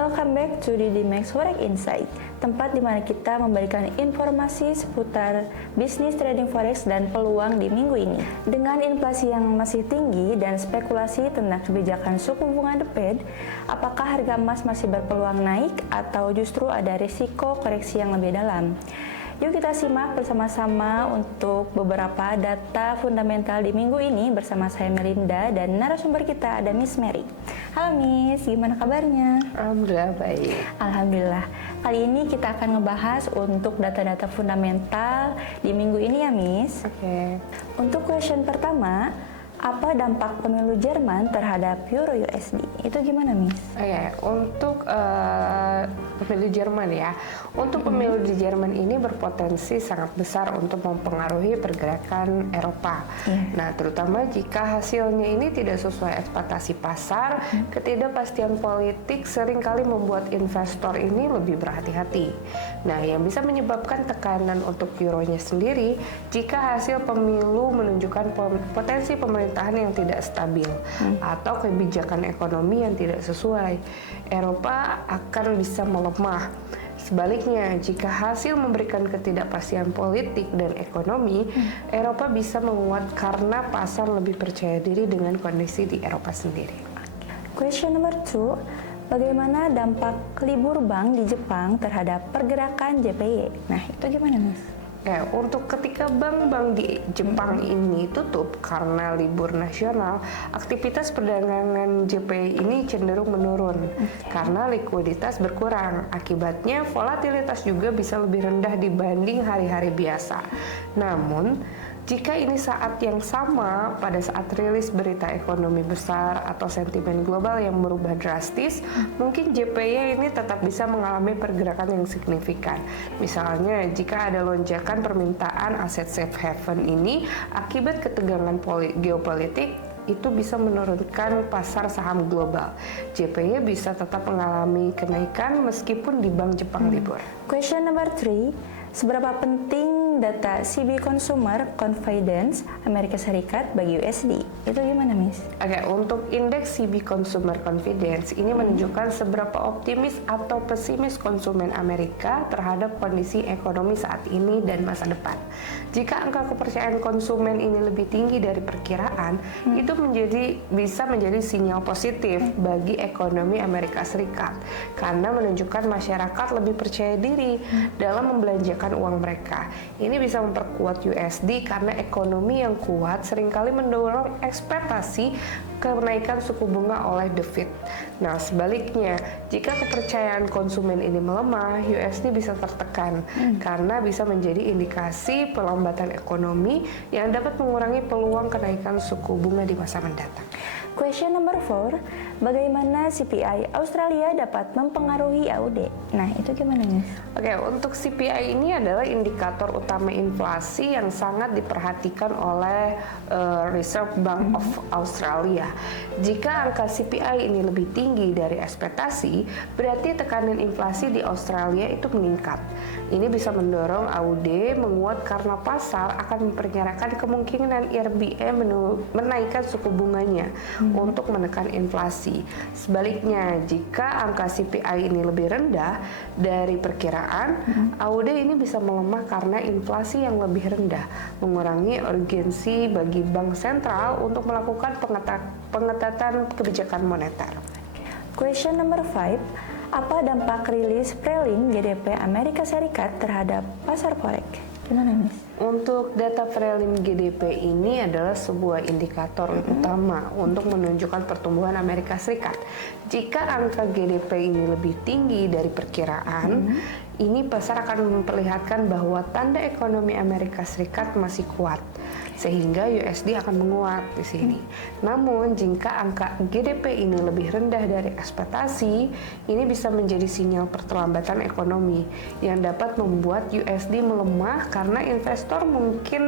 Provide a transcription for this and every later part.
Welcome back to DDMax Forex Insight, tempat di mana kita memberikan informasi seputar bisnis trading forex dan peluang di minggu ini. Dengan inflasi yang masih tinggi dan spekulasi tentang kebijakan suku bunga The Fed, apakah harga emas masih berpeluang naik atau justru ada risiko koreksi yang lebih dalam? Yuk kita simak bersama-sama untuk beberapa data fundamental di minggu ini bersama saya Melinda dan narasumber kita ada Miss Mary. Halo Miss, gimana kabarnya? Alhamdulillah baik. Alhamdulillah. Kali ini kita akan ngebahas untuk data-data fundamental di minggu ini ya Miss. Oke. Untuk question pertama, apa dampak pemilu Jerman terhadap Euro USD? Itu gimana, Miss? Oke, untuk pemilu Jerman ya. Untuk pemilu di Jerman ini berpotensi sangat besar untuk mempengaruhi pergerakan Eropa. Nah, terutama jika hasilnya ini tidak sesuai ekspektasi pasar, ketidakpastian politik seringkali membuat investor ini lebih berhati-hati. Nah, yang bisa menyebabkan tekanan untuk euronya sendiri jika hasil pemilu menunjukkan potensi pemerintahan yang tidak stabil atau kebijakan ekonomi yang tidak sesuai, Eropa akan bisa melemah. Sebaliknya, jika hasil memberikan ketidakpastian politik dan ekonomi, Eropa bisa menguat karena pasar lebih percaya diri dengan kondisi di Eropa sendiri. Question number 2, bagaimana dampak libur bank di Jepang terhadap pergerakan JPY? Nah, itu gimana, Miss? Ya, untuk ketika bank-bank di Jepang ini tutup karena libur nasional, aktivitas perdagangan JPY ini cenderung menurun karena likuiditas berkurang. Akibatnya, volatilitas juga bisa lebih rendah dibanding hari-hari biasa. Namun, jika ini saat yang sama pada saat rilis berita ekonomi besar atau sentimen global yang berubah drastis, mungkin JPY ini tetap bisa mengalami pergerakan yang signifikan. Misalnya, jika ada lonjakan permintaan aset safe haven ini akibat ketegangan geopolitik, itu bisa menurunkan pasar saham global. JPY bisa tetap mengalami kenaikan meskipun di bank Jepang libur. Question number 3, seberapa penting data CB Consumer Confidence Amerika Serikat bagi USD? Itu gimana, Miss? Oke, untuk indeks CB Consumer Confidence ini menunjukkan seberapa optimis atau pesimis konsumen Amerika terhadap kondisi ekonomi saat ini dan masa depan. Jika angka kepercayaan konsumen ini lebih tinggi dari perkiraan, itu bisa menjadi sinyal positif bagi ekonomi Amerika Serikat karena menunjukkan masyarakat lebih percaya diri dalam membelanjakan uang mereka. Ini bisa memperkuat USD karena ekonomi yang kuat seringkali mendorong ekspektasi kenaikan suku bunga oleh The Fed. Nah, sebaliknya, jika kepercayaan konsumen ini melemah, USD bisa tertekan karena bisa menjadi indikasi pelambatan ekonomi yang dapat mengurangi peluang kenaikan suku bunga di masa mendatang. Question number 4, bagaimana CPI Australia dapat mempengaruhi AUD? Nah, itu gimana, Miss? Oke, untuk CPI ini adalah indikator utama inflasi yang sangat diperhatikan oleh Reserve Bank of Australia. Jika angka CPI ini lebih tinggi dari ekspektasi, berarti tekanan inflasi di Australia itu meningkat. Ini bisa mendorong AUD menguat karena pasar akan memperkirakan kemungkinan RBA menaikkan suku bunganya untuk menekan inflasi. Sebaliknya, jika angka CPI ini lebih rendah dari perkiraan, AUD ini bisa melemah karena inflasi yang lebih rendah, mengurangi urgensi bagi bank sentral untuk melakukan pengetatan kebijakan moneter. Question number 5, apa dampak rilis prelim GDP Amerika Serikat terhadap pasar forex? Gimana, Miss? Untuk data prelim GDP ini adalah sebuah indikator utama untuk menunjukkan pertumbuhan Amerika Serikat. Jika angka GDP ini lebih tinggi dari perkiraan, ini pasar akan memperlihatkan bahwa tanda ekonomi Amerika Serikat masih kuat, sehingga USD akan menguat di sini. Namun, jika angka GDP ini lebih rendah dari ekspektasi, ini bisa menjadi sinyal perlambatan ekonomi yang dapat membuat USD melemah karena investor mungkin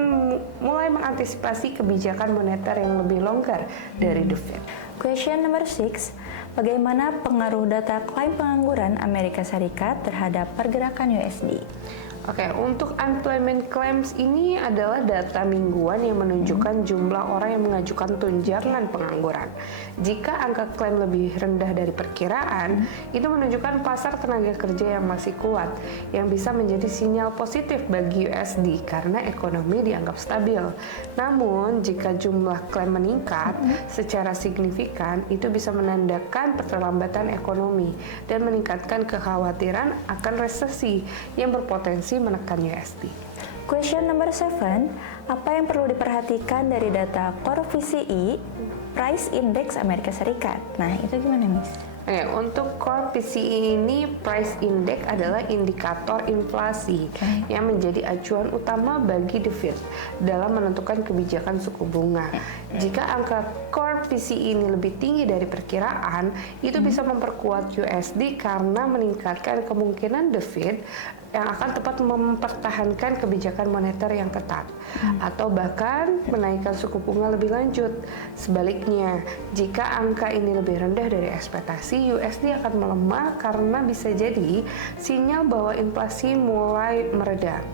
mulai mengantisipasi kebijakan moneter yang lebih longgar dari The Fed. Question number 6, bagaimana pengaruh data klaim pengangguran Amerika Serikat terhadap pergerakan USD? Oke, untuk unemployment claims ini adalah data mingguan yang menunjukkan jumlah orang yang mengajukan tunjangan pengangguran. Jika angka klaim lebih rendah dari perkiraan, itu menunjukkan pasar tenaga kerja yang masih kuat, yang bisa menjadi sinyal positif bagi USD karena ekonomi dianggap stabil. Namun, jika jumlah klaim meningkat secara signifikan, itu bisa menandakan perlambatan ekonomi dan meningkatkan kekhawatiran akan resesi yang berpotensi menekan USD. Question number 7, apa yang perlu diperhatikan dari data Core PCE Price Index Amerika Serikat? Nah, itu gimana, Miss? Oke, untuk Core PCE ini, Price Index adalah indikator inflasi yang menjadi acuan utama bagi The Fed dalam menentukan kebijakan suku bunga. Jika angka Core PCE ini lebih tinggi dari perkiraan, itu bisa memperkuat USD karena meningkatkan kemungkinan The Fed yang akan tepat mempertahankan kebijakan moneter yang ketat atau bahkan menaikkan suku bunga lebih lanjut. Sebaliknya, jika angka ini lebih rendah dari ekspektasi, USD akan melemah karena bisa jadi sinyal bahwa inflasi mulai mereda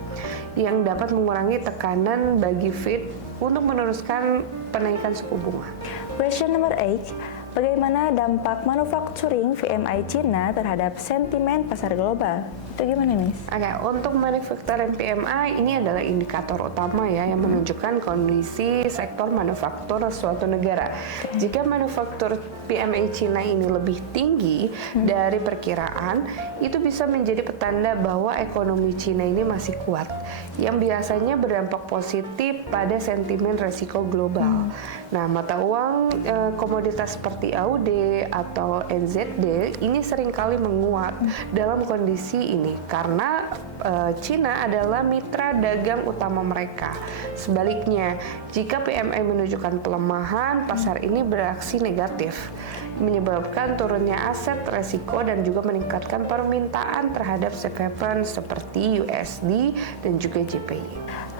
yang dapat mengurangi tekanan bagi Fed untuk meneruskan penaikan suku bunga. Question number 8, bagaimana dampak manufacturing PMI Cina terhadap sentimen pasar global? Itu gimana, Miss? Oke, untuk manufacturing PMI ini adalah indikator utama ya yang menunjukkan kondisi sektor manufaktur suatu negara. Jika manufaktur PMI Cina ini lebih tinggi dari perkiraan, itu bisa menjadi petanda bahwa ekonomi Cina ini masih kuat, yang biasanya berdampak positif pada sentimen resiko global. Nah, mata uang komoditas seperti AUD atau NZD ini seringkali menguat dalam kondisi ini karena Cina adalah mitra dagang utama mereka. Sebaliknya, jika PMI menunjukkan pelemahan, pasar ini beraksi negatif, menyebabkan turunnya aset resiko dan juga meningkatkan permintaan terhadap safe haven seperti USD dan juga JPY.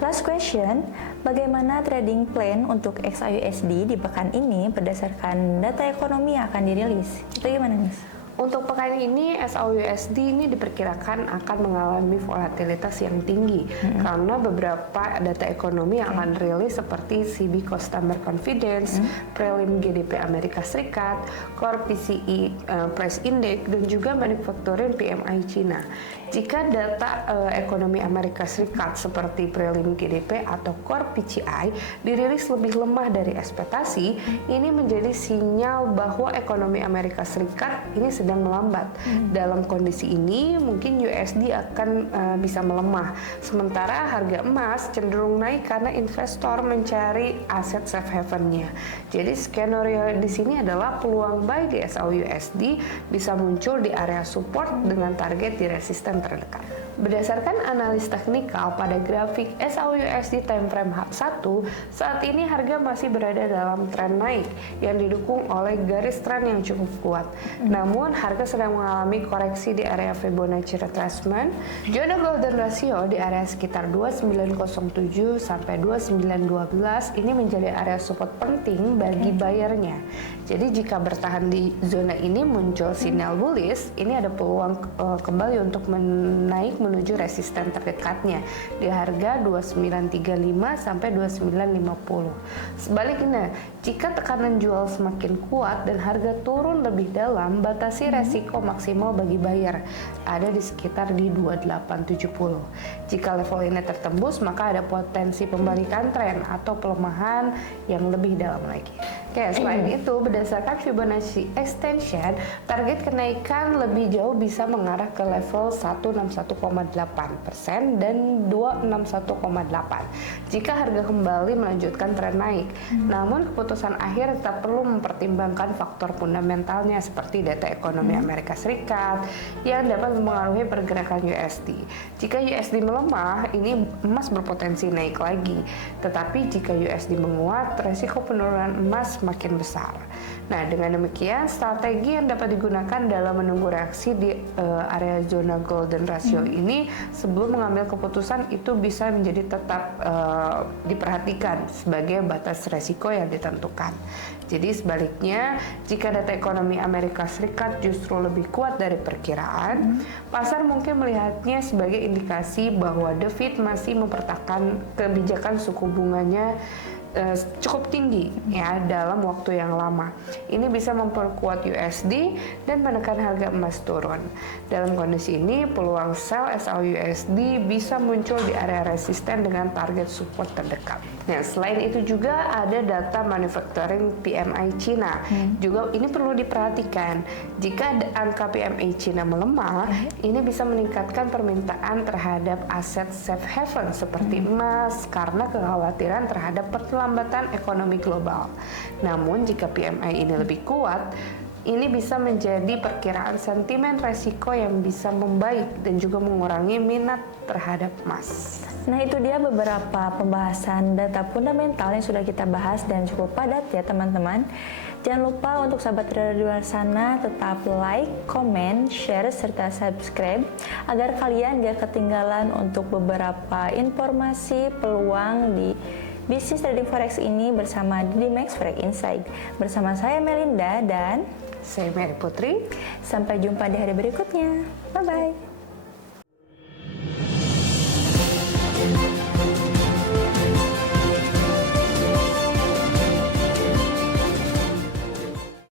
Last question, bagaimana trading plan untuk XAUSD di pekan ini berdasarkan data ekonomi yang akan dirilis? Itu gimana, Miss? Untuk pekan ini, SAUUSD ini diperkirakan akan mengalami volatilitas yang tinggi karena beberapa data ekonomi yang akan rilis seperti CB Customer Confidence, Prelim GDP Amerika Serikat, Core PCE Price Index, dan juga Manufacturing PMI Cina. Jika data ekonomi Amerika Serikat seperti Prelim GDP atau Core PCI dirilis lebih lemah dari ekspektasi, ini menjadi sinyal bahwa ekonomi Amerika Serikat ini sedang melambat. Dalam kondisi ini, mungkin USD akan bisa melemah. Sementara harga emas cenderung naik karena investor mencari aset safe haven-nya. Jadi skenario di sini adalah peluang buy di SAUUSD bisa muncul di area support dengan target di resisten terdekat. Berdasarkan analis teknikal pada grafik SAUUSD time frame H1, saat ini harga masih berada dalam tren naik yang didukung oleh garis tren yang cukup kuat. Namun, harga sedang mengalami koreksi di area Fibonacci retracement. Zona golden ratio di area sekitar 2907 sampai 2912 ini menjadi area support penting bagi buyernya. Jadi jika bertahan di zona ini muncul sinyal bullish, ini ada peluang kembali untuk menaik menuju resisten terdekatnya di harga 2935 sampai 2950. Sebaliknya, jika tekanan jual semakin kuat dan harga turun lebih dalam, batasi resiko maksimal bagi buyer ada di sekitar di 2870. Jika level ini tertembus, maka ada potensi pembalikan tren atau pelemahan yang lebih dalam lagi. Oke, selain itu, berdasarkan Fibonacci extension, target kenaikan lebih jauh bisa mengarah ke level 161,8% dan 261,8% jika harga kembali melanjutkan tren naik. Namun, keputusan akhir tetap perlu mempertimbangkan faktor fundamentalnya seperti data ekonomi Amerika Serikat yang dapat mempengaruhi pergerakan USD. Jika USD melemah, ini emas berpotensi naik lagi. Tetapi jika USD menguat, resiko penurunan emas semakin besar. Nah, dengan demikian strategi yang dapat digunakan dalam menunggu reaksi di area zona golden ratio ini sebelum mengambil keputusan itu bisa menjadi tetap diperhatikan sebagai batas resiko yang ditentukan. Jadi sebaliknya, jika data ekonomi Amerika Serikat justru lebih kuat dari perkiraan, pasar mungkin melihatnya sebagai indikasi bahwa The Fed masih mempertahankan kebijakan suku bunganya cukup tinggi ya dalam waktu yang lama. Ini bisa memperkuat USD dan menekan harga emas turun. Dalam kondisi ini, peluang sell SLUSD bisa muncul di area resisten dengan target support terdekat. Nah, selain itu juga ada data manufacturing PMI Cina. Juga ini perlu diperhatikan. Jika angka PMI Cina melemah, ini bisa meningkatkan permintaan terhadap aset safe haven seperti emas karena kekhawatiran terhadap perlambatan ekonomi global. Namun jika PMI ini lebih kuat, ini bisa menjadi perkiraan sentimen resiko yang bisa membaik dan juga mengurangi minat terhadap emas. Nah, itu dia beberapa pembahasan data fundamental yang sudah kita bahas dan cukup padat ya teman-teman. Jangan lupa untuk sahabat trader di luar sana tetap like, comment, share, serta subscribe agar kalian gak ketinggalan untuk beberapa informasi peluang di bisnis trading forex ini bersama DDMax Forex Insight. Bersama saya Melinda dan Saya Mary Putri. sampai jumpa di hari berikutnya. Bye-bye.